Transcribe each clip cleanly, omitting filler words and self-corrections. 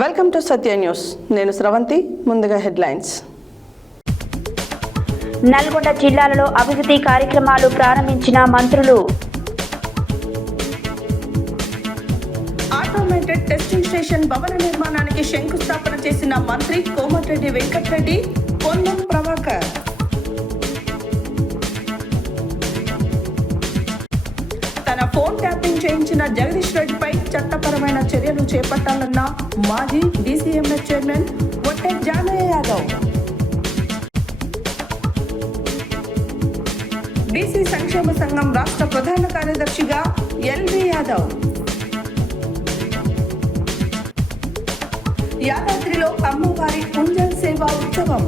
Welcome to Satya news. నేను శ్రవంతి. ముందుగా headlines. Nalgonda జిల్లాలలో అభివృద్ధి కార్యక్రమాలు ప్రారంభించిన మంత్రులు. ఆటోమేటెడ్ టెస్టింగ్ స్టేషన్ భవన నిర్మాణానికి శంకుస్థాపన చేసిన మంత్రి కోమటిరెడ్డి వెంకటరెడ్డి, పొన్నం ప్రభాకర్. తన ఫోన్ ట్యాపింగ్ చేయించిన జగదీష్ రెడ్డిపై చట్టపరమైన చర్యలు చేపట్టాలన్న మాజీ DCMS chairman Vatte Janaiah Yadav. BC సంక్షేమ సంఘం రాష్ట్ర ప్రధాన కార్యదర్శిగా ఎల్వి యాదవ్. యాదాద్రిలో అమ్మవారి కుంజల్ సేవా ఉత్సవం.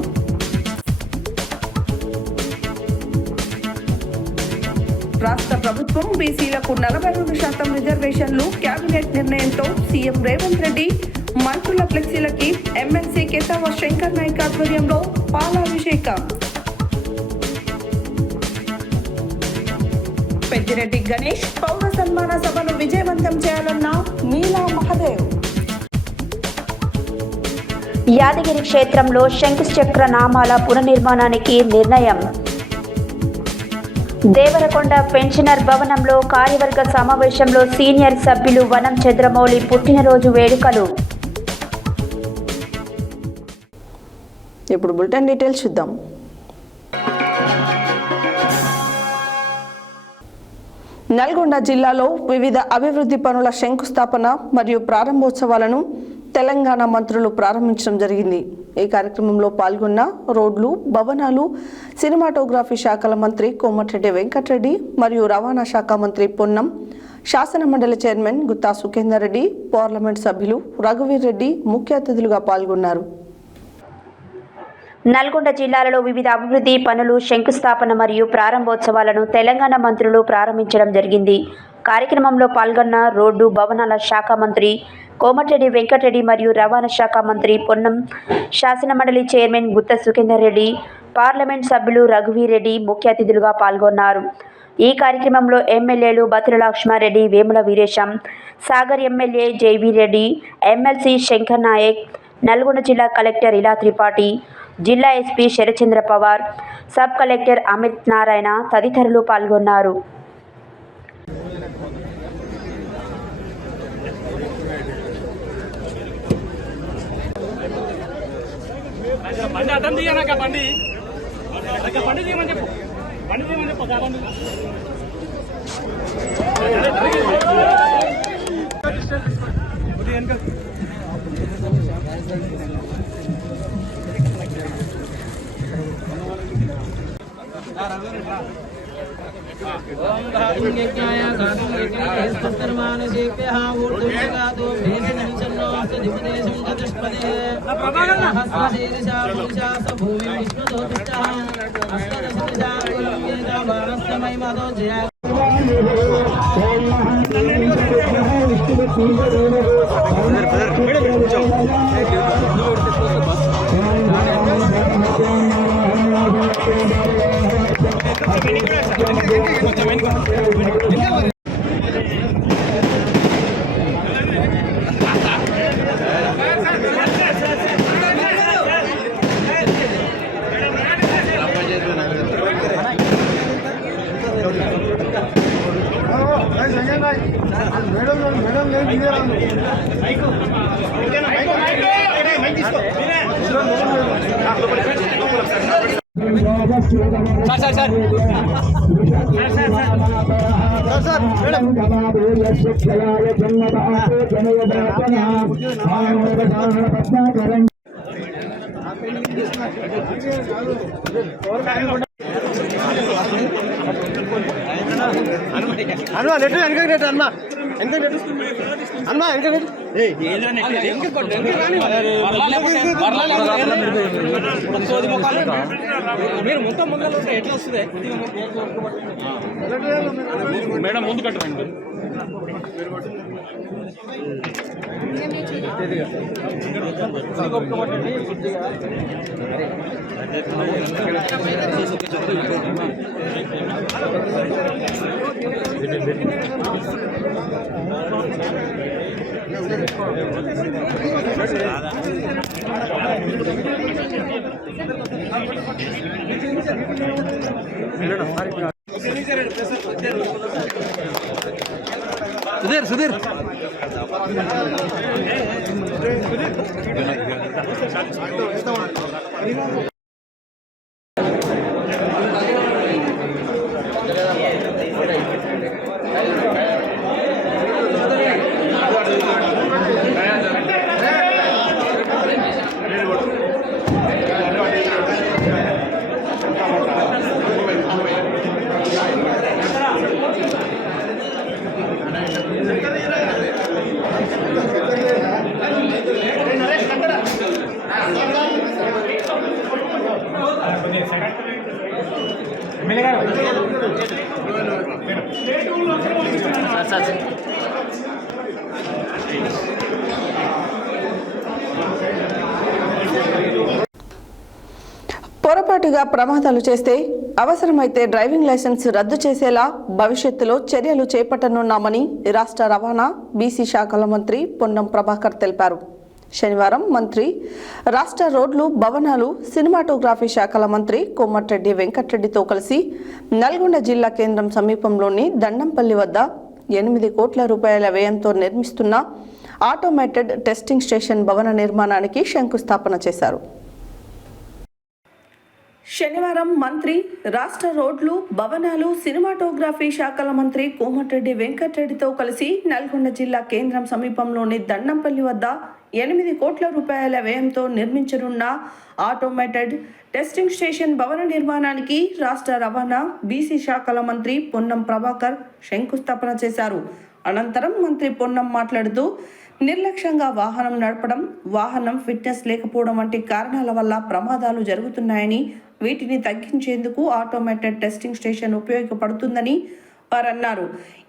రాష్ట్ర ప్రభుత్వం బీసీలకు 42% రిజర్వేషన్లు కేబినెట్ నిర్ణయంతో సీఎం రేవంత్ రెడ్డి మంత్రుల ఫ్లెక్సీలకి ఎమ్మెల్సీ కేశవ శంకర్ నాయక్ ఆధ్వర్యంలో పాలాభిషేకం. పెద్దిరెడ్డి గణేష్ పౌర సన్మాన సభను విజయవంతం చేయాలన్న నీలా మహదేవ్. యాదగిరి క్షేత్రంలో శంకుచక్ర నామాల పునర్నిర్మాణానికి నిర్ణయం. దేవరకొండ పెన్షనర్ భవనంలో కార్యవర్గ సమావేశంలో సీనియర్ సభ్యులు వనం చంద్రమౌళి పుట్టినరోజు వేడుకలు. ఇప్పుడు బులెటిన్ డీటెయిల్స్ చూద్దాం. నల్గొండ జిల్లాలో వివిధ అభివృద్ధి పనుల శంకుస్థాపన మరియు ప్రారంభోత్సవాలను తెలంగాణ మంత్రులు ప్రారంభించడం జరిగింది. ఈ కార్యక్రమంలో పాల్గొన్న రోడ్లు, భవనాలు, సినిమాటోగ్రఫీ శాఖల మంత్రి కోమటిరెడ్డి వెంకటరెడ్డి మరియు రవాణా శాఖ మంత్రి పొన్నం, శాసన మండలి చైర్మన్ గుత్తా సుఖేందర్ రెడ్డి, పార్లమెంట్ సభ్యులు రఘువీర్ రెడ్డి ముఖ్య అతిథులుగా పాల్గొన్నారు. నల్గొండ జిల్లాలలో వివిధ అభివృద్ధి పనులు శంకుస్థాపన మరియు ప్రారంభోత్సవాలను తెలంగాణ మంత్రులు ప్రారంభించడం జరిగింది. కార్యక్రమంలో పాల్గొన్న రోడ్డు, భవనాల శాఖ మంత్రి కోమటిరెడ్డి వెంకటరెడ్డి మరియు రవాణా శాఖ మంత్రి పొన్నం, శాసన మండలి చైర్మన్ గుత్తా సుఖేందర్ రెడ్డి, పార్లమెంట్ సభ్యులు రఘువీర్ రెడ్డి ముఖ్య అతిథులుగా పాల్గొన్నారు. ఈ కార్యక్రమంలో ఎమ్మెల్యేలు బత్తుల లక్ష్మారెడ్డి, వేముల వీరేశం, సాగర్ ఎమ్మెల్యే జైవీర్ రెడ్డి, ఎమ్మెల్సీ శంకర్ నాయక్, నల్గొండ జిల్లా కలెక్టర్ ఇలా త్రిపాఠి, జిల్లా SP Sarachandra Pawar, sub collector Amit Narayana తదితరులు పాల్గొన్నారు. మేడం ముందు కట్టండి. సుధీర్ పొరపాటుగా ప్రమాదాలు చేస్తే అవసరమైతే డ్రైవింగ్ లైసెన్స్ రద్దు చేసేలా భవిష్యత్తులో చర్యలు చేపట్టనున్నామని రాష్ట్ర రవాణా బీసీ శాఖల మంత్రి పొన్నం ప్రభాకర్ తెలిపారు. శనివారం మంత్రి రాష్ట్ర రోడ్లు భవనాలు సినిమాటోగ్రఫీ శాఖల మంత్రి కోమటిరెడ్డి వెంకటరెడ్డితో కలిసి నల్గొండ జిల్లా కేంద్రం సమీపంలోని దండంపల్లి వద్ద 8 కోట్ల రూపాయల వ్యయంతో నిర్మిస్తున్న ఆటోమేటెడ్ టెస్టింగ్ స్టేషన్ భవన నిర్మాణానికి శంకుస్థాపన చేశారు. శనివారం మంత్రి రాష్ట్ర రోడ్లు భవనాలు సినిమాటోగ్రఫీ శాఖల మంత్రి కోమటిరెడ్డి వెంకటరెడ్డితో కలిసి నల్గొండ జిల్లా కేంద్రం సమీపంలోని దండంపల్లి వద్ద 8 కోట్ల రూపాయల వ్యయంతో నిర్మించనున్న ఆటోమేటెడ్ టెస్టింగ్ స్టేషన్ భవన నిర్మాణానికి రాష్ట్ర రవాణా బీసీ శాఖల మంత్రి పొన్నం ప్రభాకర్ శంకుస్థాపన చేశారు. అనంతరం మంత్రి పొన్నం మాట్లాడుతూ నిర్లక్ష్యంగా వాహనం నడపడం, వాహనం ఫిట్నెస్ లేకపోవడం వంటి కారణాల వల్ల ప్రమాదాలు జరుగుతున్నాయని, వీటిని తగ్గించేందుకు ఆటోమేటెడ్ టెస్టింగ్ స్టేషన్ ఉపయోగపడుతుందని వారు అన్నారు.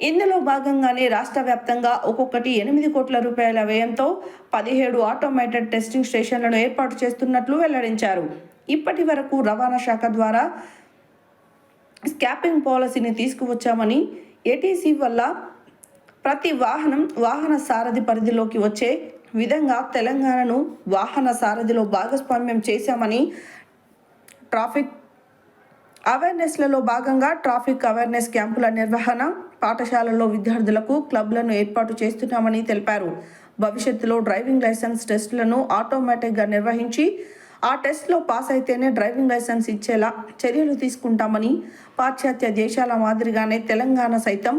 ఇందులో భాగంగానే రాష్ట్ర వ్యాప్తంగా ఒక్కొక్కటి 8 కోట్ల రూపాయల వ్యయంతో 17 ఆటోమేటెడ్ టెస్టింగ్ స్టేషన్లను ఏర్పాటు చేస్తున్నట్లు వెల్లడించారు. ఇప్పటి వరకు రవాణా శాఖ ద్వారా స్కాపింగ్ పాలసీని తీసుకువచ్చామని, ఏటీసీ వల్ల ప్రతి వాహన సారథి పరిధిలోకి వచ్చే విధంగా తెలంగాణను వాహన సారథిలో భాగస్వామ్యం చేశామని, ట్రాఫిక్ అవేర్నెస్లలో భాగంగా ట్రాఫిక్ అవేర్నెస్ క్యాంపుల నిర్వహణ, పాఠశాలల్లో విద్యార్థులకు క్లబ్లను ఏర్పాటు చేస్తున్నామని తెలిపారు. భవిష్యత్తులో డ్రైవింగ్ లైసెన్స్ టెస్టులను ఆటోమేటిక్గా నిర్వహించి ఆ టెస్ట్లో పాస్ అయితేనే డ్రైవింగ్ లైసెన్స్ ఇచ్చేలా చర్యలు తీసుకుంటామని, పాశ్చాత్య దేశాల మాదిరిగానే తెలంగాణ సైతం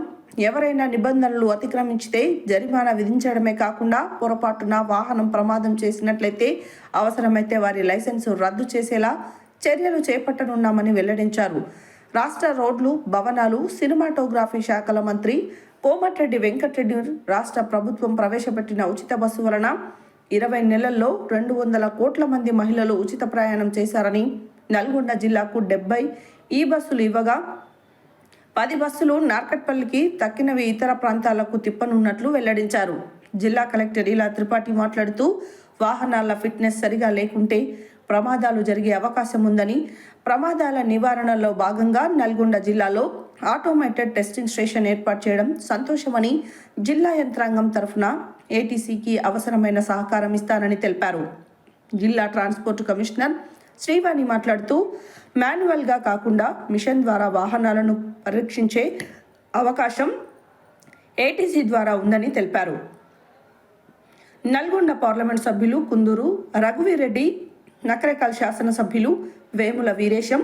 ఎవరైనా నిబంధనలు అతిక్రమించితే జరిమానా విధించడమే కాకుండా పొరపాటున వాహనం ప్రమాదం చేసినట్లయితే అవసరమైతే వారి లైసెన్సు రద్దు చేసేలా చర్యలు చేపట్టనున్నామని వెల్లడించారు. రాష్ట్ర రోడ్లు భవనాలు సినిమాటోగ్రఫీ శాఖల మంత్రి కోమటిరెడ్డి వెంకటరెడ్డి రాష్ట్ర ప్రభుత్వం ప్రవేశపెట్టిన ఉచిత బస్సు వలన 20 నెలల్లో 200 కోట్ల మంది మహిళలు ఉచిత ప్రయాణం చేశారని, నల్గొండ జిల్లాకు 70 ఈ బస్సులు ఇవ్వగా 10 బస్సులు నార్కట్పల్లికి, తక్కినవి ఇతర ప్రాంతాలకు తిప్పనున్నట్లు వెల్లడించారు. జిల్లా కలెక్టర్ ఇలా త్రిపాఠి మాట్లాడుతూ వాహనాల ఫిట్నెస్ సరిగా లేకుంటే ప్రమాదాలు జరిగే అవకాశం ఉందని, ప్రమాదాల నివారణలో భాగంగా నల్గొండ జిల్లాలో ఆటోమేటెడ్ టెస్టింగ్ స్టేషన్ ఏర్పాటు చేయడం సంతోషమని, జిల్లా యంత్రాంగం తరఫున ఏటీసీకి అవసరమైన సహకారం ఇస్తానని తెలిపారు. జిల్లా ట్రాన్స్పోర్ట్ కమిషనర్ శ్రీవాణి మాట్లాడుతూ మాన్యువల్గా కాకుండా మిషన్ ద్వారా వాహనాలను పరీక్షించే అవకాశం ఏటీసీ ద్వారా ఉందని తెలిపారు. నల్గొండ పార్లమెంట్ సభ్యులు కుందూరు రఘువీరెడ్డి, నకరేకల్ శాసనసభ్యులు వేముల వీరేశం,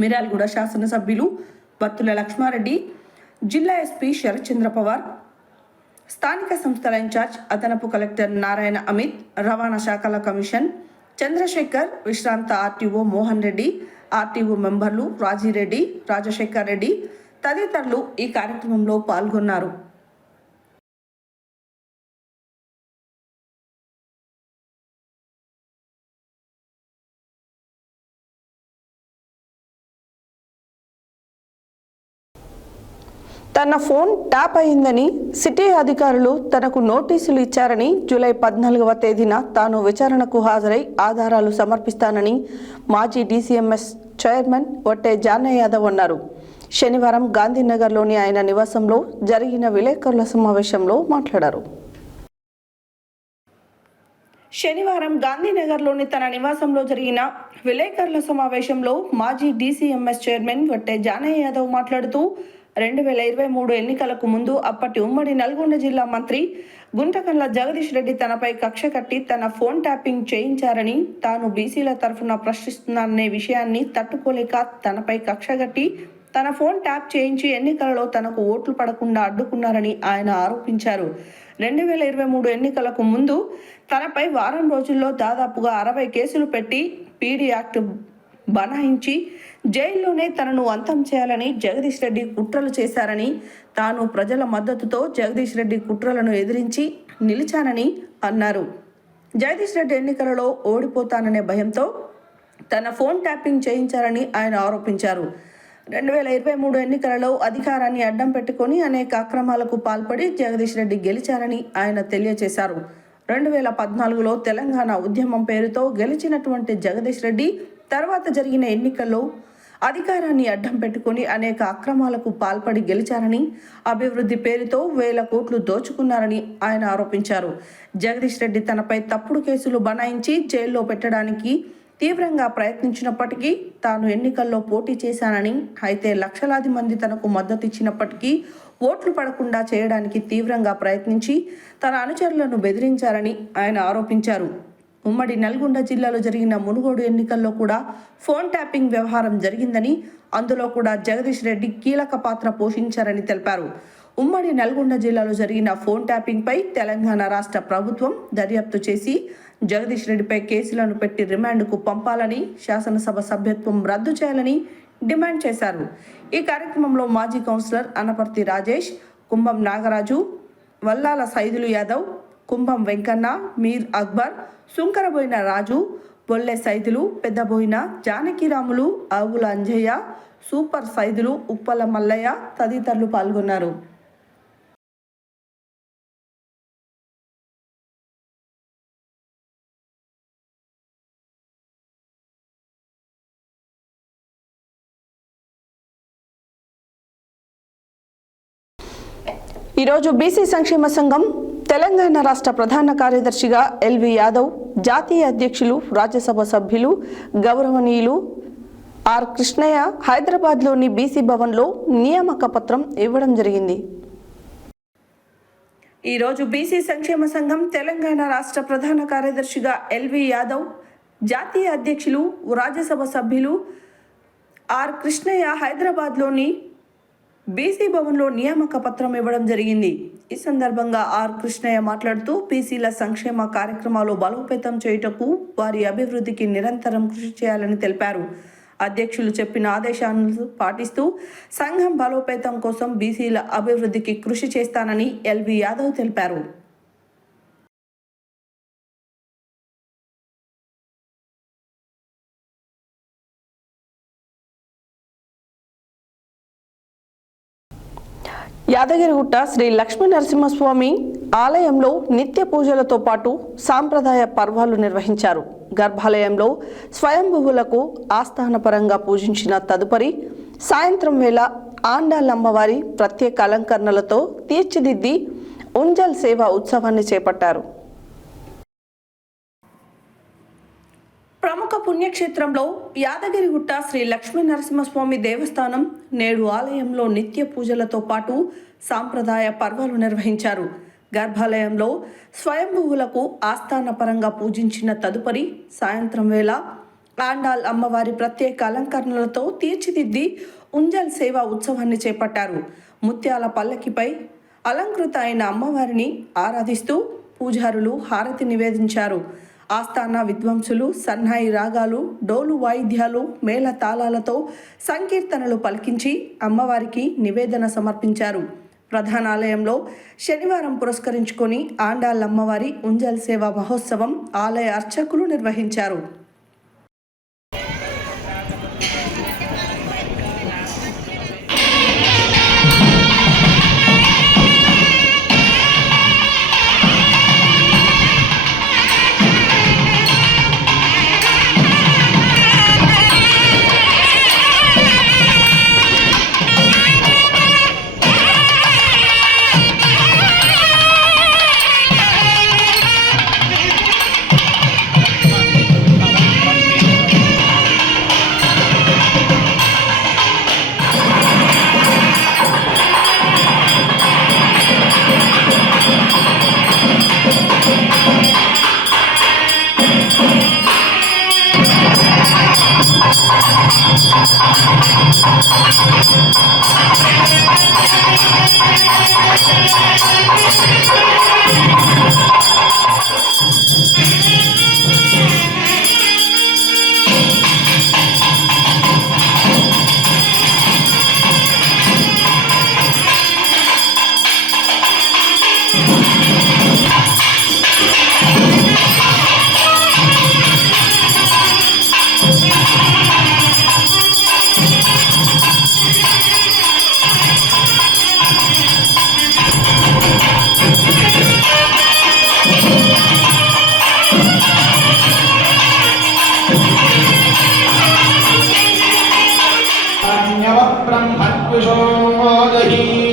మిర్యాలగూడ శాసనసభ్యులు బత్తుల లక్ష్మారెడ్డి, జిల్లా ఎస్పీ శరత్చంద్ర పవార్, స్థానిక సంస్థల ఇన్ఛార్జ్ అదనపు కలెక్టర్ నారాయణ అమిత్, రవాణా శాఖల కమిషన్ చంద్రశేఖర్, విశ్రాంత ఆర్టీఓ మోహన్ రెడ్డి, ఆర్టీఓ మెంబర్లు రాజీరెడ్డి, రాజశేఖర్ రెడ్డి తదితరులు ఈ కార్యక్రమంలో పాల్గొన్నారు. తన ఫోన్ ట్యాప్ అయిందని సిటీ అధికారులు తనకు నోటీసులు ఇచ్చారని, జూలై 14వ తేదీన తాను విచారణకు హాజరై ఆధారాలు సమర్పిస్తానని మాజీ డీసీఎంఎస్ చైర్మన్ వట్టే జానయ్య యాదవ్ అన్నారు. శనివారం గాంధీనగర్లోని ఆయన నివాసంలో జరిగిన విలేకరుల సమావేశంలో మాట్లాడారు. శనివారం గాంధీనగర్లోని తన నివాసంలో జరిగిన విలేకరుల సమావేశంలో మాజీ డీసీఎంఎస్ చైర్మన్ వట్టే జానయ్య యాదవ్ మాట్లాడుతూ 2023 ఎన్నికలకు ముందు అప్పటి ఉమ్మడి నల్గొండ జిల్లా మంత్రి గుంటకండ్ల జగదీష్ రెడ్డి తనపై కక్ష కట్టి తన ఫోన్ ట్యాపింగ్ చేయించారని, తాను బీసీల తరఫున ప్రశ్నిస్తున్నాననే విషయాన్ని తట్టుకోలేక తనపై కక్ష కట్టి తన ఫోన్ ట్యాప్ చేయించి ఎన్నికలలో తనకు ఓట్లు పడకుండా అడ్డుకున్నారని ఆయన ఆరోపించారు. 2023 ఎన్నికలకు ముందు తనపై వారం రోజుల్లో దాదాపుగా 60 కేసులు పెట్టి పీడీ యాక్ట్ బనాయించి జైల్లోనే తనను అంతం చేయాలని జగదీష్ రెడ్డి కుట్రలు చేశారని, తాను ప్రజల మద్దతుతో జగదీష్ రెడ్డి కుట్రలను ఎదిరించి నిలిచానని అన్నారు. జగదీష్ రెడ్డి ఎన్నికలలో ఓడిపోతాననే భయంతో తన ఫోన్ ట్యాపింగ్ చేయించారని ఆయన ఆరోపించారు. 2023 ఎన్నికలలో అధికారాన్ని అడ్డం పెట్టుకొని అనేక అక్రమాలకు పాల్పడి జగదీష్ రెడ్డి గెలిచారని ఆయన తెలియజేశారు. 2014లో తెలంగాణ ఉద్యమం పేరుతో గెలిచినటువంటి జగదీష్ రెడ్డి తర్వాత జరిగిన ఎన్నికల్లో అధికారాన్ని అడ్డం పెట్టుకుని అనేక అక్రమాలకు పాల్పడి గెలిచారని, అభివృద్ధి పేరుతో 1000 కోట్లు దోచుకున్నారని ఆయన ఆరోపించారు. జగదీష్ రెడ్డి తనపై తప్పుడు కేసులు బనాయించి జైల్లో పెట్టడానికి తీవ్రంగా ప్రయత్నించినప్పటికీ తాను ఎన్నికల్లో పోటీ చేశానని, అయితే లక్షలాది మంది తనకు మద్దతు ఇచ్చినప్పటికీ ఓట్లు పడకుండా చేయడానికి తీవ్రంగా ప్రయత్నించి తన అనుచరులను బెదిరించారని ఆయన ఆరోపించారు. ఉమ్మడి నల్గొండ జిల్లాలో జరిగిన మునుగోడు ఎన్నికల్లో కూడా ఫోన్ ట్యాపింగ్ వ్యవహారం జరిగిందని, అందులో కూడా జగదీష్ రెడ్డి కీలక పాత్ర పోషించారని తెలిపారు. ఉమ్మడి నల్గొండ జిల్లాలో జరిగిన ఫోన్ ట్యాపింగ్పై తెలంగాణ రాష్ట్ర ప్రభుత్వం దర్యాప్తు చేసి జగదీష్ రెడ్డిపై కేసులను పెట్టి రిమాండ్కు పంపాలని, శాసనసభ సభ్యత్వం రద్దు చేయాలని డిమాండ్ చేశారు. ఈ కార్యక్రమంలో మాజీ కౌన్సిలర్ అనపర్తి రాజేష్, కుంభం నాగరాజు, వల్లాల సైదులు యాదవ్, కుంభం వెంకన్న, మీర్ అక్బర్, సుంకరబోయిన రాజు, బొల్లె సైదులు, పెద్దబోయిన జానకిరాములు, ఆవుల అంజయ్య, సూపర్ సైదులు, ఉప్పల మల్లయ్య తదితరులు పాల్గొన్నారు. ఈరోజు బీసీ సంక్షేమ సంఘం తెలంగాణ రాష్ట్ర ప్రధాన కార్యదర్శిగా ఎల్వి యాదవ్, జాతీయ అధ్యక్షులు, రాజ్యసభ సభ్యులు గౌరవనీయులు ఆర్ కృష్ణయ్య హైదరాబాద్లోని బీసీ భవన్లో నియామక పత్రం ఇవ్వడం జరిగింది. ఈరోజు బీసీ సంక్షేమ సంఘం తెలంగాణ రాష్ట్ర ప్రధాన కార్యదర్శిగా ఎల్వి యాదవ్, జాతీయ అధ్యక్షులు, రాజ్యసభ సభ్యులు ఆర్ కృష్ణయ్య హైదరాబాద్లోని బీసీ భవన్లో నియామక పత్రం ఇవ్వడం జరిగింది. ఈ సందర్భంగా ఆర్ కృష్ణయ్య మాట్లాడుతూ బీసీల సంక్షేమ కార్యక్రమాలు బలోపేతం చేయుటకు, వారి అభివృద్ధికి నిరంతరం కృషి చేయాలని తెలిపారు. అధ్యక్షులు చెప్పిన ఆదేశాలను పాటిస్తూ సంఘం బలోపేతం కోసం బీసీల అభివృద్ధికి కృషి చేస్తానని ఎల్వి యాదవ్ తెలిపారు. యాదగిరిగుట్ట శ్రీ లక్ష్మీ నరసింహస్వామి ఆలయంలో నిత్య పూజలతో పాటు సాంప్రదాయ పర్వాలు నిర్వహించారు. గర్భాలయంలో స్వయంభువులకు ఆస్థానపరంగా పూజించిన తదుపరి సాయంత్రం వేళ ఆండాళ్ళమ్మవారి ప్రత్యేక అలంకరణలతో తీర్చిదిద్ది ఉంజల్ సేవ ఉత్సవాన్ని చేపట్టారు. ప్రముఖ పుణ్యక్షేత్రంలో యాదగిరిగుట్ట శ్రీ లక్ష్మీ నరసింహస్వామి దేవస్థానం నేడు ఆలయంలో నిత్య పూజలతో పాటు సాంప్రదాయ పర్వాలు నిర్వహించారు. గర్భాలయంలో స్వయంభువులకు ఆస్థానపరంగా పూజించిన తదుపరి సాయంత్రం వేళ ఆండాల్ అమ్మవారి ప్రత్యేక అలంకరణలతో తీర్చిదిద్ది ఉంజల్ సేవ ఉత్సవాన్ని చేపట్టారు. ముత్యాల పల్లకిపై అలంకృత అయిన అమ్మవారిని ఆరాధిస్తూ పూజారులు హారతి నివేదించారు. ఆస్థాన విద్వాంసులు సన్నాయి రాగాలు, డోలు వాయిద్యాలు, మేళ తాళాలతో సంకీర్తనలు పలికించి అమ్మవారికి నివేదన సమర్పించారు. ప్రధానాలయంలో శనివారం పురస్కరించుకొని ఆండాళ్ళమ్మవారి ఉంజల్ సేవ మహోత్సవం ఆలయ అర్చకులు నిర్వహించారు.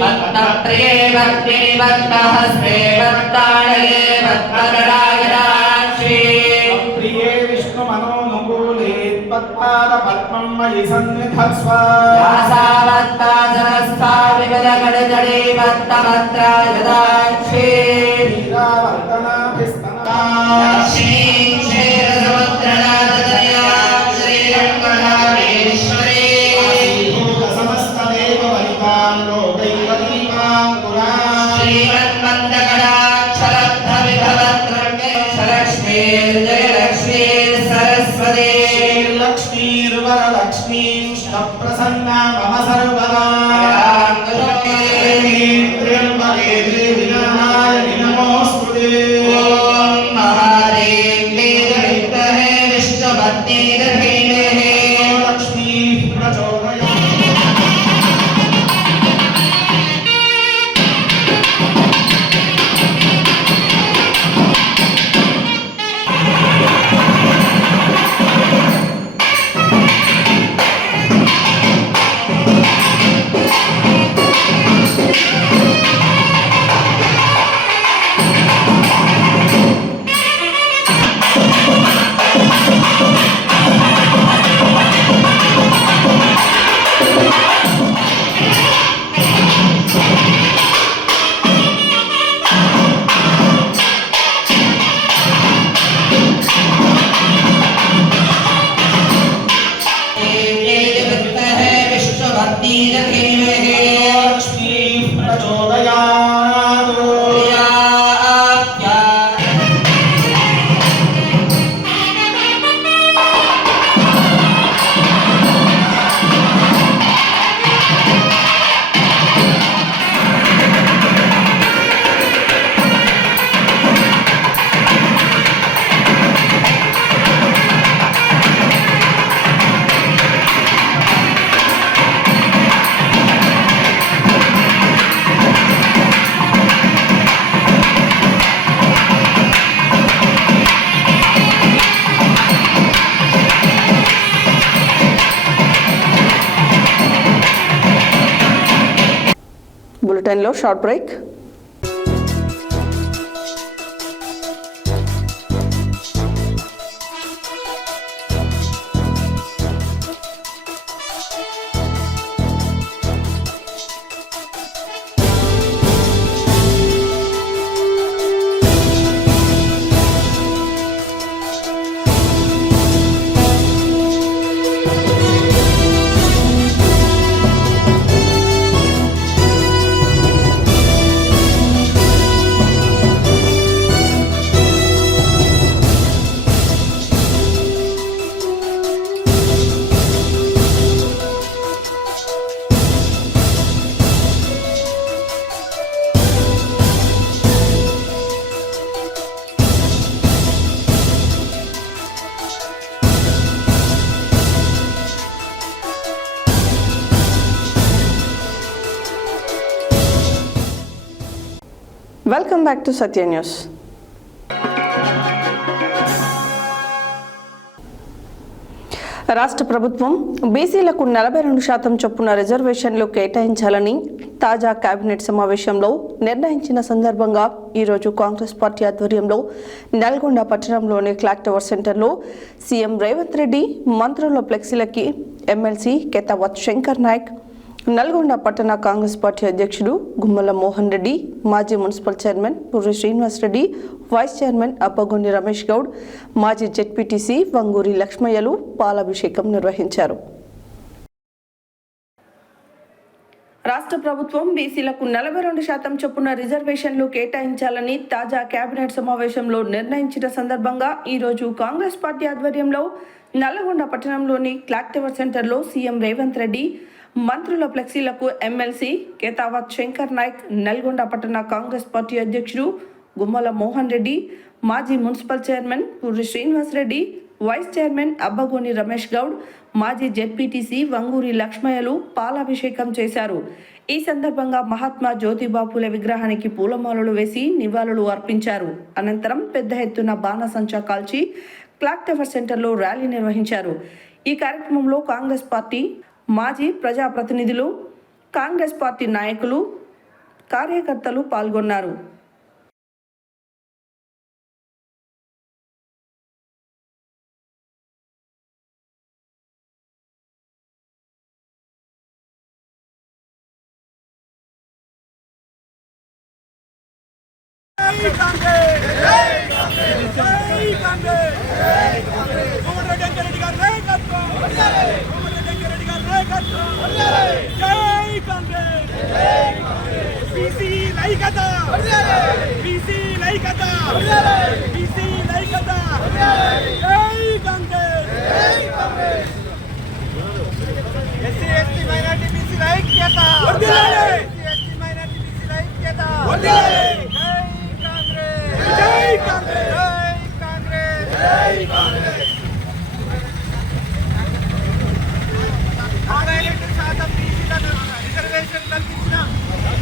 भक्तप्रिये भक्ति भक्तहस्ते भक्तालये भक्तगणायदाक्षी प्रिये विष्णुमनोनुकूले त्वत्पाद पद्मं मयि सन्निधत्स्व व्यासावत्ताजनस्था विगतगणजडे भक्तमत्रायदाक्षी वीरावर्तनाभिस्तनता लक्ष्मीं क्षीरसमुद्रनाथतनया श्रीरङ्गनाथेश्वरी समस्तदेववनितां लोकैवदीपां पुरां श्रीमन्मन्दगणाक्षरद्धविभवद्रङ्गेशलक्ष्मीर्जयलक्ष्मी सरस्वती लक्ष्मीर्वरलक्ष्मीं प्रसन्ना मम सर्वदा त्र्यम्बके देवी नारायणि नमोऽस्तुते ॐ महादेवी विद्महे विष्णुपत्नी धीमहि लक्ष्मी प्रचोदयात् विद्महे विष्णुपत्नी धीमहि लक्ष्मी प्रचोदयात् प्रियाख्या బులెటిన్లో short break. Welcome back to Satya news. రాష్ట్ర ప్రభుత్వం బీసీలకు 42% చొప్పున రిజర్వేషన్లు కేటాయించాలని తాజా కేబినెట్ సమావేశంలో నిర్ణయించిన సందర్భంగా ఈరోజు కాంగ్రెస్ పార్టీ ఆధ్వర్యంలో నల్గొండ పట్టణంలోని క్లాక్ టవర్ సెంటర్లో సీఎం రేవంత్ రెడ్డి మంత్రుల ఫ్లెక్సీలకి ఎమ్మెల్సీ కేతావత్ శంకర్ నాయక్, నల్గొండ పట్టణ కాంగ్రెస్ పార్టీ అధ్యక్షుడు గుమ్మల మోహన్ రెడ్డి, మాజీ municipal chairman Puri Srinivas Reddy, vice chairman Abbagondi Ramesh Goud, మాజీ జెడ్పీటీసీ వంగూరి లక్ష్మయ్యలు పాలాభిషేకం నిర్వహించారు. రాష్ట్ర ప్రభుత్వం బీసీలకు 42% చొప్పున రిజర్వేషన్లు కేటాయించాలని తాజా కేబినెట్ సమావేశంలో నిర్ణయించిన సందర్భంగా ఈరోజు కాంగ్రెస్ పార్టీ ఆధ్వర్యంలో నల్లగొండ పట్టణంలోని క్లాక్ టవర్ సెంటర్లో సీఎం రేవంత్ రెడ్డి, మంత్రుల ఫ్లెక్సీలకు ఎమ్మెల్సీ కేతావత్ శంకర్ నాయక్, నల్గొండ పట్టణ కాంగ్రెస్ పార్టీ అధ్యక్షుడు గుమ్మల మోహన్ రెడ్డి, మాజీ municipal chairman Puri Srinivas Reddy, vice chairman Abbagoni Ramesh Goud, మాజీ జెడ్పీటీసీ వంగూరి లక్ష్మయ్యలు పాలాభిషేకం చేశారు. ఈ సందర్భంగా మహాత్మా జ్యోతిబా పూలే విగ్రహానికి పూలమాలలు వేసి నివాళులు అర్పించారు. అనంతరం పెద్ద ఎత్తున బాణసంచా కాల్చి క్లాక్ టవర్ సెంటర్లో ర్యాలీ నిర్వహించారు. ఈ కార్యక్రమంలో కాంగ్రెస్ పార్టీ మాజీ ప్రజాప్రతినిధులు, కాంగ్రెస్ పార్టీ నాయకులు, కార్యకర్తలు పాల్గొన్నారు. జై కాంగ్రెస్ జై కాంగ్రెస్ జై కాంగ్రెస్ జై కాంగ్రెస్ కోమటిరెడ్డి వెంకటరెడ్డి గారి నాయకత్వం వర్ధిల్లాలి కోమటిరెడ్డి వెంకటరెడ్డి గారి నాయకత్వం వర్ధిల్లాలి జై కాంగ్రెస్ జై కాంగ్రెస్ బీసీ ఐక్యత వర్ధిల్లాలి బీసీ ఐక్యత వర్ధిల్లాలి బీసీ ఐక్యత వర్ధిల్లాలి జై కాంగ్రెస్ జై Congress SC ST minority BC ఐక్యత వర్ధిల్లాలి ఎస్సీ ఎస్టీ మైనారిటీ బీసీ ఐక్యత వర్ధిల్లాలి జై కాంగ్రెస్ జై కాంగ్రెస్ జై కాంగ్రెస్ 62% బీసీలను రిజర్వేషన్ కల్పించిన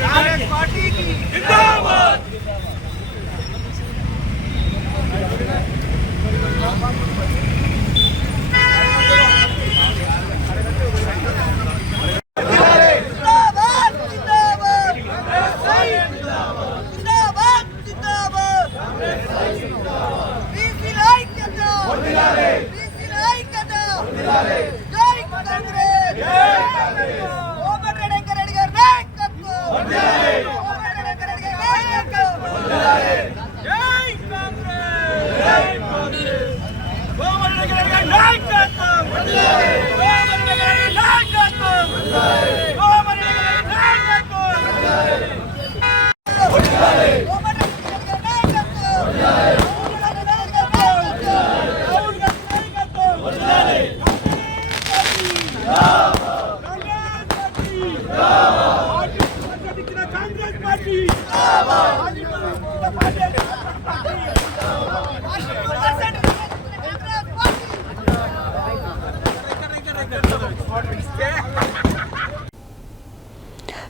కాంగ్రెస్ పార్టీకి జిందాబాద్.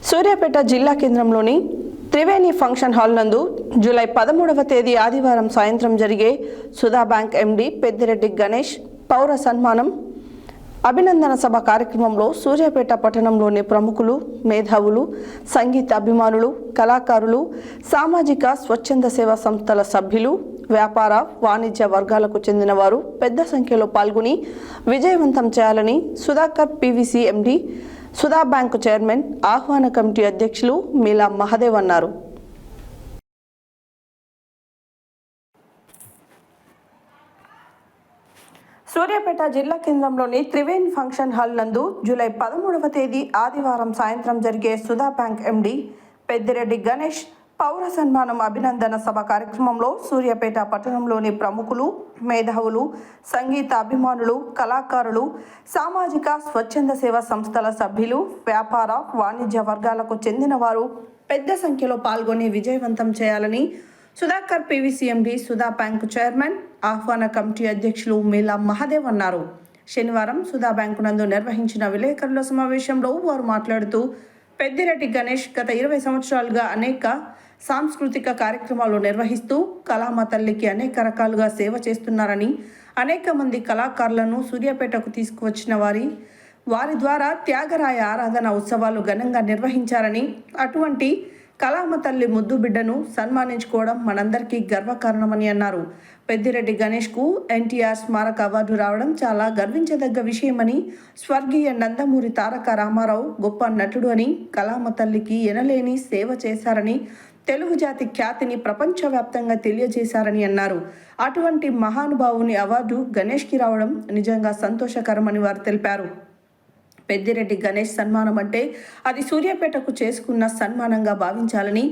సూర్యాపేట జిల్లా కేంద్రంలోని త్రివేణి ఫంక్షన్ హాల్ నందు జూలై 13వ తేదీ ఆదివారం సాయంత్రం జరిగే సుధా బ్యాంక్ ఎండి పెద్దిరెడ్డి గణేష్ పౌర సన్మానం అభినందన సభ కార్యక్రమంలో సూర్యాపేట పట్టణంలోని ప్రముఖులు, మేధావులు, సంగీత అభిమానులు, కళాకారులు, సామాజిక స్వచ్ఛంద సేవా సంస్థల సభ్యులు, వ్యాపార వాణిజ్య వర్గాలకు చెందిన వారు పెద్ద సంఖ్యలో పాల్గొని విజయవంతం చేయాలని సుధాకర్ పీవీసీ ఎండి, సుధా బ్యాంకు చైర్మన్, ఆహ్వాన కమిటీ అధ్యక్షులు మీలా మహదేవ్ అన్నారు. సూర్యాపేట జిల్లా కేంద్రంలోని త్రివేణి ఫంక్షన్ హాల్ నందు జూలై 13వ తేదీ ఆదివారం సాయంత్రం జరిగే సుధా బ్యాంక్ ఎండి పెద్దిరెడ్డి గణేష్ పౌర సన్మానం అభినందన సభ కార్యక్రమంలో సూర్యాపేట పట్టణంలోని ప్రముఖులు, మేధావులు, సంగీత అభిమానులు, కళాకారులు, సామాజిక స్వచ్ఛంద సేవా సంస్థల సభ్యులు, వ్యాపార వాణిజ్య వర్గాలకు చెందిన వారు పెద్ద సంఖ్యలో పాల్గొని విజయవంతం చేయాలని సుధాకర్ పీవీసీ ఎండి, సుధా బ్యాంకు చైర్మన్, ఆహ్వాన కమిటీ అధ్యక్షులు మీలా మహదేవ్ అన్నారు. శనివారం సుధా బ్యాంకు నందు నిర్వహించిన విలేకరుల సమావేశంలో వారు మాట్లాడుతూ పెద్దిరెడ్డి గణేష్ గత 20 సంవత్సరాలుగా అనేక సాంస్కృతిక కార్యక్రమాలు నిర్వహిస్తూ కళామ తల్లికి అనేక రకాలుగా సేవ చేస్తున్నారని, అనేక మంది కళాకారులను సూర్యాపేటకు తీసుకువచ్చిన వారి ద్వారా త్యాగరాయ ఆరాధన ఉత్సవాలు ఘనంగా నిర్వహించారని, అటువంటి కళామ తల్లి ముద్దు బిడ్డను సన్మానించుకోవడం మనందరికీ గర్వకారణమని అన్నారు. పెద్దిరెడ్డి గణేష్కు ఎన్టీఆర్ స్మారక అవార్డు రావడం చాలా గర్వించదగ్గ విషయమని, స్వర్గీయ నందమూరి తారక రామారావు గొప్ప నటుడు అని, కళామ తల్లికి ఎనలేని సేవ చేశారని, తెలుగు జాతి ఖ్యాతిని ప్రపంచవ్యాప్తంగా తెలియజేశారని అన్నారు. అటువంటి మహానుభావుని అవార్డు గణేష్కి రావడం నిజంగా సంతోషకరమని వారు తెలిపారు. పెద్దిరెడ్డి గణేష్ సన్మానం అంటే అది సూర్యాపేటకు చేసుకున్న సన్మానంగా భావించాలని,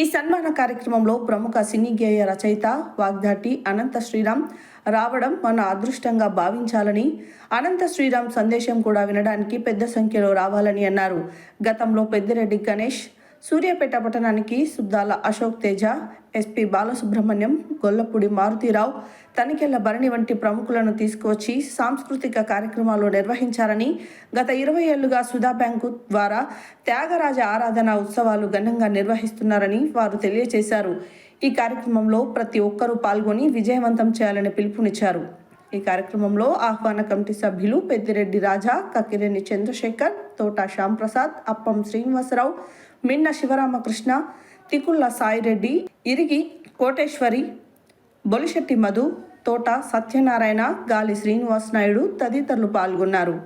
ఈ సన్మాన కార్యక్రమంలో ప్రముఖ సినీ గేయ రచయిత వాగ్దాటి అనంత శ్రీరామ్ రావడం మన అదృష్టంగా భావించాలని, అనంత శ్రీరామ్ సందేశం కూడా వినడానికి పెద్ద సంఖ్యలో రావాలని అన్నారు. గతంలో పెద్దిరెడ్డి గణేష్ సూర్యాపేట పట్టణానికి సుద్దాల అశోక్ తేజ, ఎస్పీ బాలసుబ్రహ్మణ్యం, గొల్లపూడి మారుతీరావు, తనికెళ్ల భరణి వంటి ప్రముఖులను తీసుకువచ్చి సాంస్కృతిక కార్యక్రమాలు నిర్వహించారని, గత 20 ఏళ్లుగా సుధా బ్యాంకు ద్వారా త్యాగరాజ ఆరాధన ఉత్సవాలు ఘనంగా నిర్వహిస్తున్నారని వారు తెలియజేశారు. ఈ కార్యక్రమంలో ప్రతి ఒక్కరూ పాల్గొని విజయవంతం చేయాలని పిలుపునిచ్చారు. ఈ కార్యక్రమంలో ఆహ్వాన కమిటీ సభ్యులు పెద్దిరెడ్డి రాజా, కక్కిరెడ్డి చంద్రశేఖర్, తోట శ్యాంప్రసాద్, అప్పం శ్రీనివాసరావు, మిన్న శివరామకృష్ణ, తికుళ్ళ సాయిరెడ్డి, ఇరిగి కోటేశ్వరి, బొలిశెట్టి మధు, తోట సత్యనారాయణ, గాలి శ్రీనివాస్ నాయుడు తదితరులు పాల్గొన్నారు.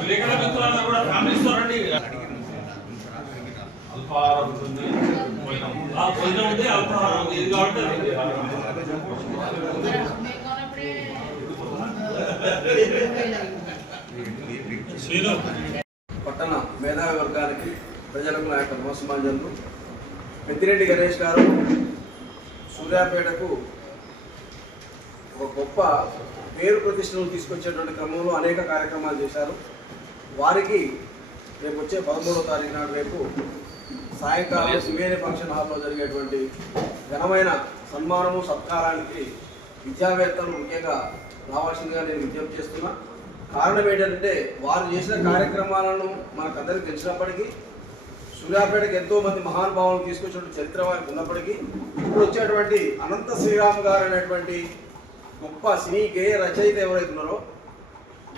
విలేకరుల మిత్రులందరూ కూడా ఫ్యామిలీస్తో రండి. అల్పాహారం ఉంటుంది, భోజనం ఉంది, అల్పాహారం ఉంది. ఇది కాబట్టి పట్టణ మేధావి వర్గానికి ప్రజలకు నా యొక్క నమస్కారాలు. పెద్దిరెడ్డి గణేష్ గారు సూర్యాపేటకు ఒక గొప్ప పేరు ప్రతిష్టలు తీసుకొచ్చేటువంటి క్రమంలో అనేక కార్యక్రమాలు చేశారు. వారికి రేపు వచ్చే 13వ తారీఖు నాడు రేపు సాయంకాలం సింగేరి ఫంక్షన్ హాల్లో జరిగేటువంటి ఘనమైన సన్మానము సత్కారానికి విద్యావేత్తలు ముఖ్యంగా రావాల్సిందిగా నేను విజ్ఞప్తి చేస్తున్నా. కారణం ఏంటంటే వారు చేసిన కార్యక్రమాలను మనకందరికీ తెలిసినప్పటికీ, సూర్యాపేటకి ఎంతోమంది మహానుభావులను తీసుకొచ్చినటువంటి చరిత్ర వారికి ఉన్నప్పటికీ, ఇప్పుడు వచ్చేటువంటి అనంత శ్రీరామ్ గారు అనేటువంటి గొప్ప సినీ గేయ రచయిత ఎవరైతే ఉన్నారో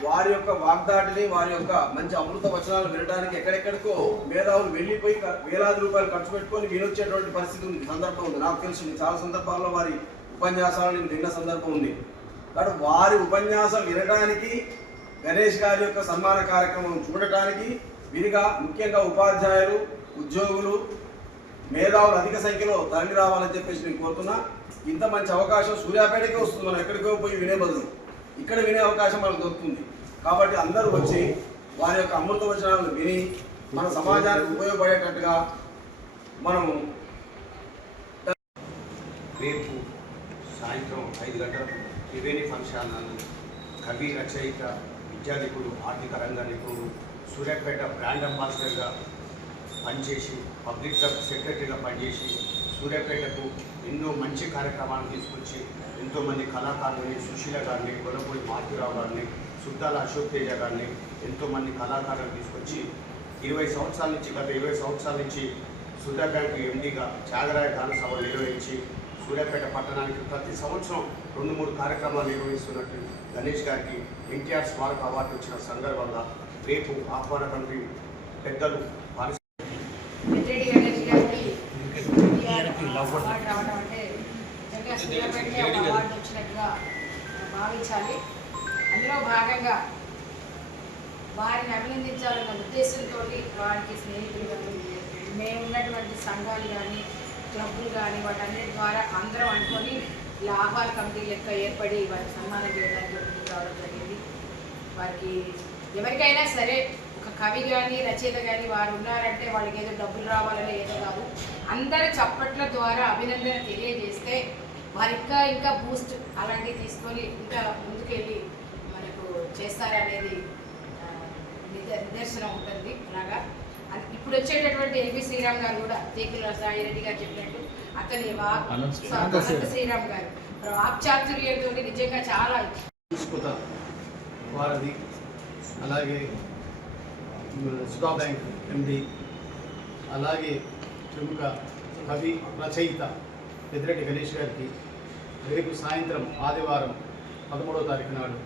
వారి యొక్క వాగ్దాటిని, వారి యొక్క మంచి అమృత వచనాలు వినడానికి ఎక్కడెక్కడికో మేధావులు వెళ్ళిపోయి వేలాది రూపాయలు ఖర్చు పెట్టుకొని వినొచ్చేటువంటి పరిస్థితి ఉంది, సందర్భం ఉంది. నాకు తెలుసు చాలా సందర్భాల్లో వారి ఉపన్యాసాలు నేను విన్న సందర్భం ఉంది. కాబట్టి వారి ఉపన్యాసాలు వినడానికి, గణేష్ గారి యొక్క సన్మాన కార్యక్రమం చూడటానికి విధిగా ముఖ్యంగా ఉపాధ్యాయులు, ఉద్యోగులు, మేధావులు అధిక సంఖ్యలో తరలి రావాలని చెప్పేసి నేను కోరుతున్నా. ఇంత మంచి అవకాశం సూర్యాపేటకే వస్తుంది, మనం ఎక్కడికో పోయి వినే బదులు ఇక్కడ వినే అవకాశం మనకు దొరుకుతుంది. కాబట్టి అందరూ వచ్చి వారి యొక్క అమృత వచనాలను విని మన సమాజానికి ఉపయోగపడేటట్టుగా మనము రేపు సాయంత్రం 5 గంటలకు త్రివేణి ఫంక్షన్ హాల్ కవి, రచయిత, విద్యా నిపుణుడు, ఆర్థిక రంగ నిపుణుడు, సూర్యాపేట బ్రాండ్ అంబాసిడర్గా పనిచేసి, పబ్లిక్ క్లబ్ సెక్రటరీగా పనిచేసి, సూర్యాపేటకు ఎన్నో మంచి కార్యక్రమాలు తీసుకొచ్చి ఎంతోమంది కళాకారులని, సుశీల గారిని, గొల్లపూడి మారుతీరావు గారిని, సుద్దాల అశోక్ తేజ గారిని, ఎంతోమంది కళాకారులను తీసుకొచ్చి 20 సంవత్సరాల నుంచి, గత 20 సంవత్సరాల నుంచి సుధా బ్యాంకు ఎండీగా త్యాగరాయ గాన సభలు నిర్వహించి సూర్యాపేట పట్టణానికి ప్రతి సంవత్సరం 2-3 కార్యక్రమాలు నిర్వహిస్తున్నట్టు గణేష్ గారికి ఎన్టీఆర్ స్మారక అవార్డు వచ్చిన సందర్భంగా రేపు ఆహ్వాన కమిటీ పెద్దలు పెద్దిరెడ్డి గణేష్ గారికి అవార్డు రావడం అంటే నిజంగా సూర్యాపేటకి ఒక అవార్డు వచ్చినట్టుగా భావించాలి. అందులో భాగంగా వారిని అభినందించాలన్న ఉద్దేశంతో వారికి స్నేహితులు కానీ, మేము ఉన్నటువంటి సంఘాలు కానీ, క్లబ్బులు కానీ, వాటన్నిటి ద్వారా అందరం అనుకొని ఇలా ఆహ్వాన కమిటీ లెక్క ఏర్పడి వారికి సన్మానం చేయడానికి రావడం జరిగింది. వారికి ఎవరికైనా సరే ఒక కవి కానీ, రచయిత కానీ వారు ఉన్నారంటే వాళ్ళకి ఏదో డబ్బులు రావాలనే ఏదో కాదు, అందరూ చప్పట్ల ద్వారా అభినందన తెలియజేస్తే వారు ఇంకా బూస్ట్ అలాంటివి తీసుకొని ఇంకా ముందుకెళ్ళి మనకు చేస్తారనేది నిదర్శనం ఉంటుంది. అలాగా ఇప్పుడు వచ్చేటటువంటి ఎల్వి శ్రీరామ్ గారు కూడా జేకుల సాయిరెడ్డి గారు చెప్పినట్టు అతని అనంత శ్రీరామ్ గారు వాక్చాతుర్యంతో నిజంగా చాలా వారధి, అలాగే సుధా బ్యాంక్ ఎండి, అలాగే ప్రముఖ కవి, రచయిత పెద్దిరెడ్డి గణేష్ గారికి రేపు సాయంత్రం ఆదివారం 13వ తారీఖు నాడు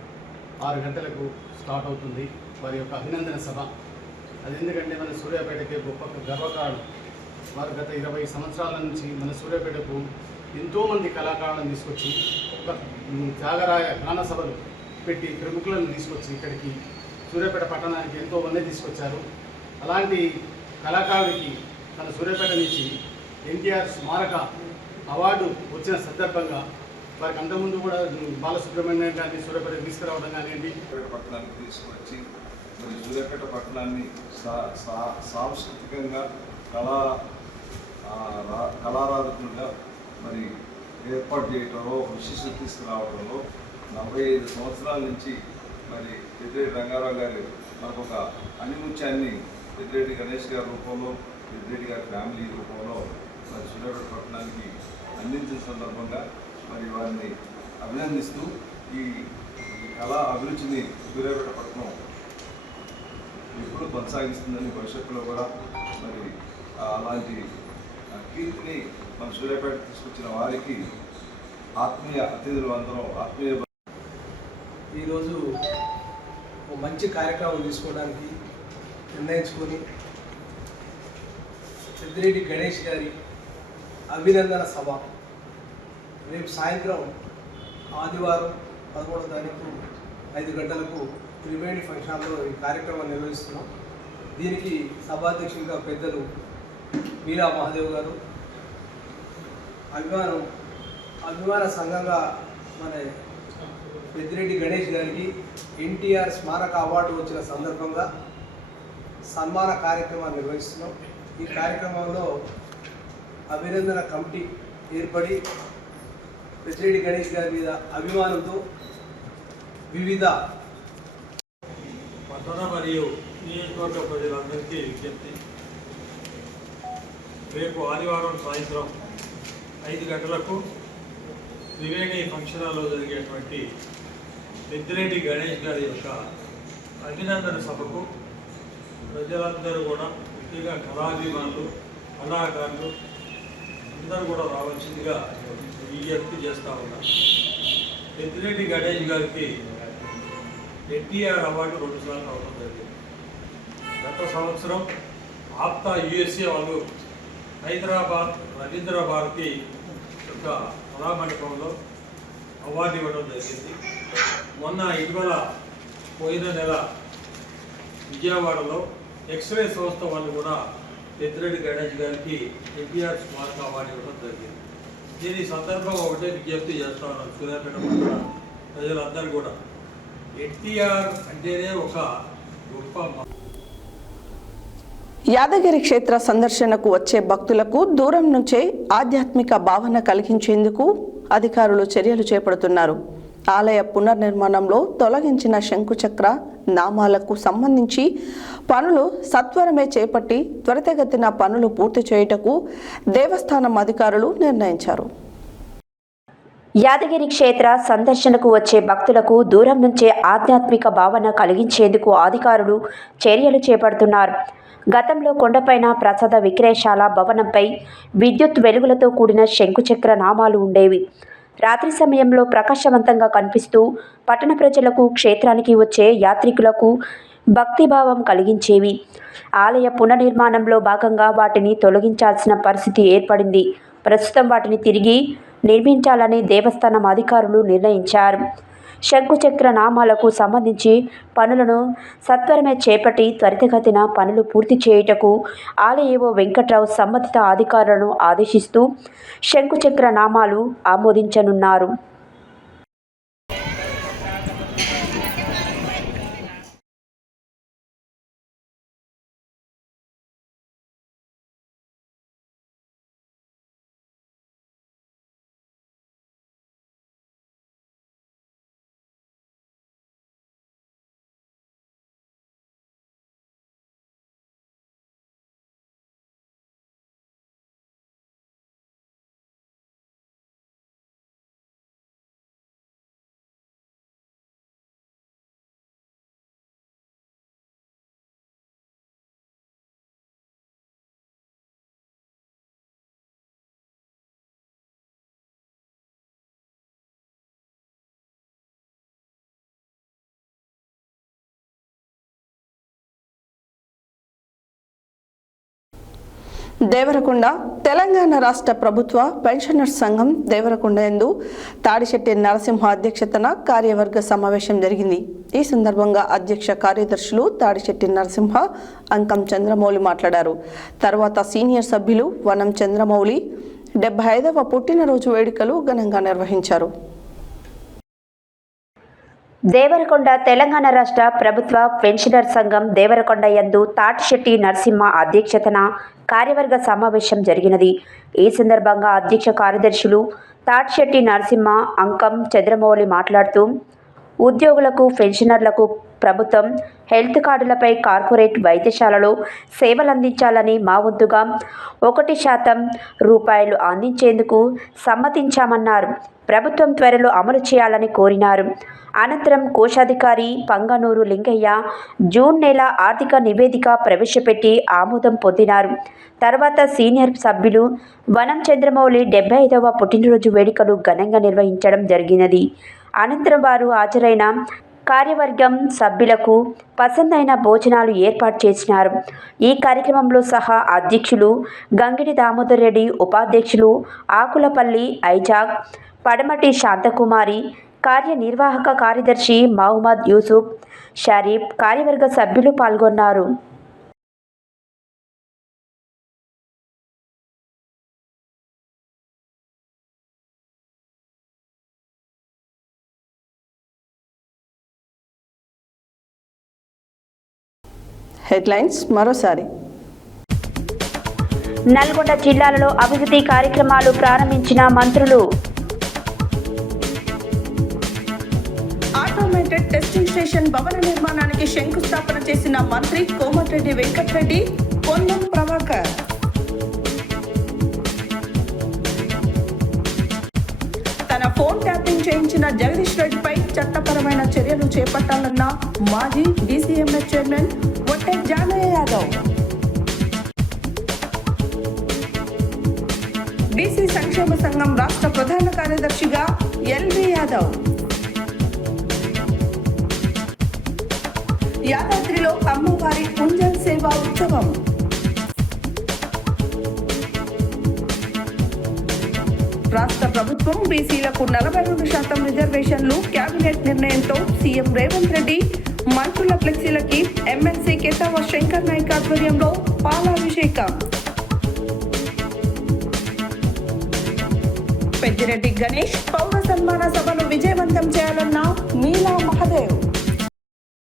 6 గంటలకు స్టార్ట్ అవుతుంది వారి యొక్క అభినందన సభ. అది ఎందుకంటే మన సూర్యాపేటకి గొప్ప గర్వకారణం. వారు గత 20 సంవత్సరాల నుంచి మన సూర్యాపేటకు ఎంతోమంది కళాకారులను తీసుకొచ్చి ఒక త్యాగరాయ గాన సభలు పెట్టి ప్రముఖులను తీసుకొచ్చి ఇక్కడికి సూర్యాపేట పట్టణానికి ఎంతోమంది తీసుకొచ్చారు. అలాంటి కళాకారుడికి మన సూర్యాపేట నుంచి ఎన్టీఆర్ స్మారక అవార్డు వచ్చిన సందర్భంగా వారికి అంతకుముందు కూడా బాలసుబ్రహ్మణ్యం గారిని సూర్యాపేట తీసుకురావడం కానివ్వండి, పట్టణానికి తీసుకువచ్చి మరి సూర్యాపేట పట్టణాన్ని సాంస్కృతికంగా కళారాధకులుగా మరి ఏర్పాటు చేయటంలో విశిష్టత తీసుకురావడంలో 45 సంవత్సరాల నుంచి మరి పెద్దిరెడ్డి రంగారావు గారు మనకు ఒక అనిముత్యాన్ని పెద్దిరెడ్డి గణేష్ గారి రూపంలో, పెద్దిరెడ్డి గారి ఫ్యామిలీ రూపంలో మరి సూర్యాపేట పట్టణానికి అందించిన సందర్భంగా మరి వారిని అభినందిస్తూ ఈ కళా అభిరుచిని సూర్యాపేట పట్టణం ఎప్పుడు కొనసాగిస్తుందని భవిష్యత్తులో కూడా మరి అలాంటి కీర్తిని మన సూర్యాపేట తీసుకొచ్చిన వారికి ఆత్మీయ అతిథులు అందరం ఆత్మీయ. ఈరోజు ఒక మంచి కార్యక్రమం తీసుకోవడానికి నిర్ణయించుకొని పెద్దిరెడ్డి గణేష్ గారి అభినందన సభ రేపు సాయంత్రం ఆదివారం 13వ తారీఖు 5 గంటలకు త్రివేణి ఫంక్షన్ హాల్లో ఈ కార్యక్రమాన్ని నిర్వహిస్తున్నాం. దీనికి సభాధ్యక్షులుగా పెద్దలు మీరా మహాదేవ్ గారు, అభిమాన సంఘంగా మన పెద్దిరెడ్డి గణేష్ గారికి ఎన్టీఆర్ స్మారక అవార్డు వచ్చిన సందర్భంగా సన్మాన కార్యక్రమాన్ని నిర్వహిస్తున్నాం. ఈ కార్యక్రమంలో అభినందన కమిటీ ఏర్పడి పెద్దిరెడ్డి గణేష్ గారి మీద అభిమానంతో వివిధ పట్టణ మరియు నియోజకవర్గ ప్రజలందరికీ విజ్ఞప్తి. రేపు ఆదివారం సాయంత్రం 5 గంటలకు త్రివేణి ఫంక్షన్ హాల్లో జరిగేటువంటి పెద్దిరెడ్డి గణేష్ గారి యొక్క అభినందన సభకు ప్రజలందరూ కూడా, ముఖ్యంగా కళాభిమానులు, కళాకారులు అందరూ కూడా రావాల్సిందిగా విజ్ఞప్తి చేస్తూ ఉన్నారు. పెద్దిరెడ్డి గణేష్ గారికి ఎన్టీఆర్ అవార్డు 2 సార్లు రావడం జరిగింది. గత సంవత్సరం ఆప్తా యుఎస్ఏ వాళ్ళు హైదరాబాద్ రవీంద్ర భారతి యొక్క కళామండపంలో అవార్డు ఇవ్వడం జరిగింది. మొన్న ఇటీవల పోయిన నెల విజయవాడలో ఎక్స్రే సంస్థ వాళ్ళు కూడా పెద్దిరెడ్డి గణేష్ గారికి ఎన్టీఆర్ స్మారక అవార్డు ఇవ్వడం జరిగింది. దీని సందర్భం ఒకటే విజ్ఞప్తి చేస్తా ఉన్నాను సూర్యాపేట పట్టణ ప్రజలందరూ కూడా, ఎన్టీఆర్ అంటేనే ఒక గొప్ప. యాదగిరి క్షేత్ర సందర్శనకు వచ్చే భక్తులకు దూరం నుంచే ఆధ్యాత్మిక భావన కలిగించేందుకు అధికారులు చర్యలు చేపడుతున్నారు. ఆలయ పునర్నిర్మాణంలో తొలగించిన శంకుచక్ర నామాలకు సంబంధించి పనులు సత్వరమే చేపట్టి త్వరితగతిన పనులు పూర్తి చేయుటకు దేవస్థానం అధికారులు నిర్ణయించారు. యాదగిరి క్షేత్ర సందర్శనకు వచ్చే భక్తులకు దూరం నుంచే ఆధ్యాత్మిక భావన కలిగించేందుకు అధికారులు చర్యలు చేపడుతున్నారు. గతంలో కొండపైన ప్రసాద విక్రయశాల భవనంపై విద్యుత్ వెలుగులతో కూడిన శంకుచక్ర నామాలు ఉండేవి. రాత్రి సమయంలో ప్రకాశవంతంగా కనిపిస్తూ పట్టణ ప్రజలకు, క్షేత్రానికి వచ్చే యాత్రికులకు భక్తిభావం కలిగించేవి. ఆలయ పునర్నిర్మాణంలో భాగంగా వాటిని తొలగించాల్సిన పరిస్థితి ఏర్పడింది. ప్రస్తుతం వాటిని తిరిగి నిర్మించాలని దేవస్థానం అధికారులు నిర్ణయించారు. శంకుచక్ర నామాలకు సంబంధించి పనులను సత్వరమే చేపట్టి త్వరితగతిన పనులు పూర్తి చేయుటకు ఆలయ ఈవో వెంకట్రావు సంబంధిత అధికారులను ఆదేశిస్తూ శంకుచక్ర నామాలు ఆమోదించనున్నారు. దేవరకొండ తెలంగాణ రాష్ట్ర ప్రభుత్వ పెన్షనర్స్ సంఘం దేవరకొండ యందు తాడిశెట్టి నరసింహ అధ్యక్షతన కార్యవర్గ సమావేశం జరిగింది. ఈ సందర్భంగా అధ్యక్ష కార్యదర్శులు తాడిశెట్టి నరసింహ, అంకం చంద్రమౌళి మాట్లాడారు. తర్వాత సీనియర్ సభ్యులు వనం చంద్రమౌళి 75వ పుట్టినరోజు వేడుకలు ఘనంగా నిర్వహించారు. దేవరకొండ తెలంగాణ రాష్ట్ర ప్రభుత్వ పెన్షనర్ సంఘం దేవరకొండ యందు తాటిశెట్టి నరసింహ అధ్యక్షతన కార్యవర్గ సమావేశం జరిగినది. ఈ సందర్భంగా అధ్యక్ష కార్యదర్శులు తాటిశెట్టి నరసింహ, అంకం చంద్రమౌళి మాట్లాడుతూ ఉద్యోగులకు, పెన్షనర్లకు ప్రభుత్వం హెల్త్ కార్డులపై కార్పొరేట్ వైద్యశాలలో సేవలందించాలని మా వంతుగా 1% రూపాయలు అందించేందుకు సమ్మతించామన్నారు. ప్రభుత్వం త్వరలో అమలు చేయాలని కోరినారు. అనంతరం కోశాధికారి పంగనూరు లింగయ్య జూన్ నెల ఆర్థిక నివేదిక ప్రవేశపెట్టి ఆమోదం పొందినారు. తర్వాత సీనియర్ సభ్యులు వనం చంద్రమౌళి 75వ పుట్టినరోజు వేడుకలు ఘనంగా నిర్వహించడం జరిగినది. అనంతరం వారు హాజరైన కార్యవర్గం సభ్యులకు పసందైన భోజనాలు ఏర్పాటు చేసినారు. ఈ కార్యక్రమంలో సహా అధ్యక్షులు గంగిడి దామోదర్ రెడ్డి, ఉపాధ్యక్షులు ఆకులపల్లి ఐజాగ్, పడమటి శాంతకుమారి, కార్యనిర్వాహక కార్యదర్శి మహమ్మద్ యూసుఫ్, షరీఫ్, కార్యవర్గ సభ్యులు పాల్గొన్నారు. హెడ్లైన్స్ మరోసారి. నల్గొండ జిల్లాలలో అభివృద్ధి కార్యక్రమాలు ప్రారంభించిన మంత్రులు. ఆటోమేటెడ్ టెస్టింగ్ స్టేషన్ భవన నిర్మాణానికి శంకుస్థాపన చేసిన మంత్రి కోమటిరెడ్డి వెంకటరెడ్డి, పొన్నం ప్రభాకర్. తన ఫోన్ ట్యాపింగ్ చేయించిన జగదీష్ రెడ్డిపై చట్టపరమైన చర్యలు చేపట్టాలన్న మాజీ DCMS chairman Vatte Janaiah Yadav. BC సంక్షేమ సంఘం రాష్ట్ర ప్రధాన కార్యదర్శిగా ఎల్వి యాదవ్. యాదాద్రిలో అమ్మవారి కుంజల్ సేవా ఉత్సవం. రాష్ట్ర ప్రభుత్వం బీసీలకు 42% రిజర్వేషన్లు కేబినెట్ నిర్ణయంతో సీఎం రేవంత్ రెడ్డి మంత్రుల ఫ్లెక్సీలకి ఎమ్మెల్సీ కేతావ శంకర్ నాయక్ ఆధ్వర్యంలో పాలాభిషేకం. పెద్దిరెడ్డి గణేష్ పౌర సన్మాన సభను విజయవంతం చేయాలన్న